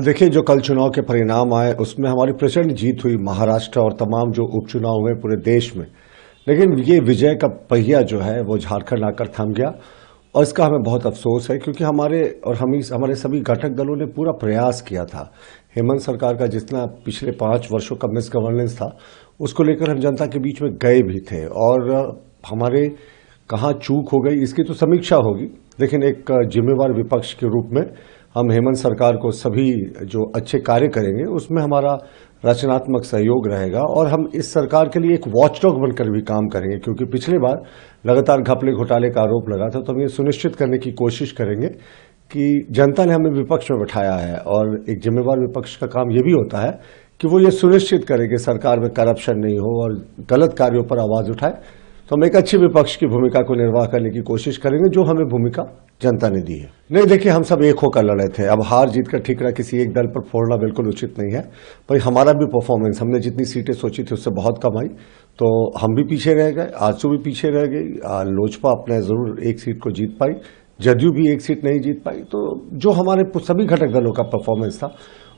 देखिए, जो कल चुनाव के परिणाम आए उसमें हमारी प्रचंड जीत हुई महाराष्ट्र और तमाम जो उपचुनाव हुए पूरे देश में। लेकिन ये विजय का पहिया जो है वो झारखंड आकर थम गया और इसका हमें बहुत अफसोस है, क्योंकि हमारे सभी घटक दलों ने पूरा प्रयास किया था। हेमंत सरकार का जितना पिछले 5 वर्षों का मिस गवर्नेंस था, उसको लेकर हम जनता के बीच में गए भी थे और हमारे कहाँ चूक हो गई इसकी तो समीक्षा होगी। लेकिन एक जिम्मेवार विपक्ष के रूप में हम हेमंत सरकार को सभी जो अच्छे कार्य करेंगे उसमें हमारा रचनात्मक सहयोग रहेगा और हम इस सरकार के लिए एक वॉचडॉग बनकर भी काम करेंगे, क्योंकि पिछली बार लगातार घपले घोटाले का आरोप लगा था। तो हम ये सुनिश्चित करने की कोशिश करेंगे कि जनता ने हमें विपक्ष में बैठाया है और एक जिम्मेवार विपक्ष का काम ये भी होता है कि वो ये सुनिश्चित करे कि सरकार में करप्शन नहीं हो और गलत कार्यों पर आवाज उठाए। तो हम एक अच्छी विपक्ष की भूमिका को निर्वाह करने की कोशिश करेंगे, जो हमें भूमिका जनता ने दी है। नहीं, देखिए, हम सब एक होकर लड़े थे। अब हार जीत का ठीकरा किसी एक दल पर फोड़ना बिल्कुल उचित नहीं है। भाई, हमारा भी परफॉर्मेंस, हमने जितनी सीटें सोची थी उससे बहुत कम आई, तो हम भी पीछे रह गए। आजसू भी पीछे रह गई। लोजपा अपने जरूर एक सीट को जीत पाई, जदयू भी एक सीट नहीं जीत पाई। तो जो हमारे सभी घटक दलों का परफॉर्मेंस था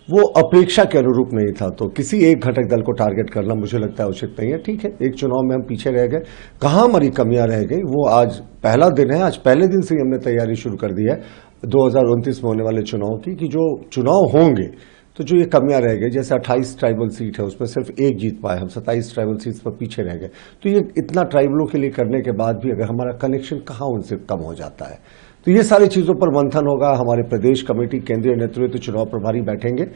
वो अपेक्षा के अनुरूप नहीं था। तो किसी एक घटक दल को टारगेट करना मुझे लगता है उचित नहीं है। ठीक है, एक चुनाव में हम पीछे रह गए, कहाँ हमारी कमियां रह गई वो आज पहला दिन है। आज पहले दिन से ही हमने तैयारी शुरू कर दी है 2029 में होने वाले चुनाव की, कि जो चुनाव होंगे तो जो ये कमियां रह गई, जैसे 28 ट्राइबल सीट है उसमें सिर्फ एक जीत पाए हम, 27 ट्राइबल सीट्स पर पीछे रह गए। तो ये इतना ट्राइबलों के लिए करने के बाद भी अगर हमारा कनेक्शन कहाँ उनसे कम हो जाता है, तो ये सारी चीजों पर मंथन होगा। हमारे प्रदेश कमेटी, केंद्रीय नेतृत्व, चुनाव प्रभारी बैठेंगे।